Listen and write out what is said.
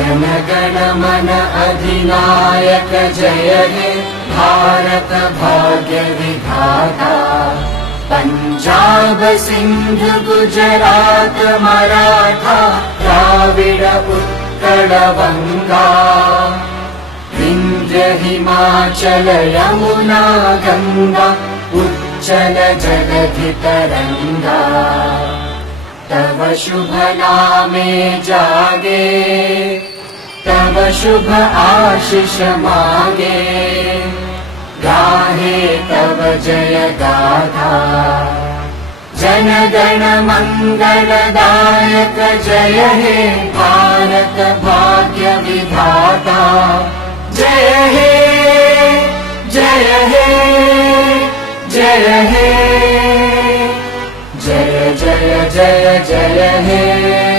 जनगण मन अधिनायक जय हे भारत भाग्य विधाता। पंजाब सिंध गुजरात मराठा द्राविड उत्कल बंगा। विंध्य हिमाचल यमुना गंगा उच्चल जगधि तरंगा। तव शुभ नामे जागे तव शुभ आशीष मागे। गाहे तव जय गाथा जनगण मंगलदायक जय हे भारत भाग्य विधाता। जय हे जय हे जय हे जय जय जय जय हे।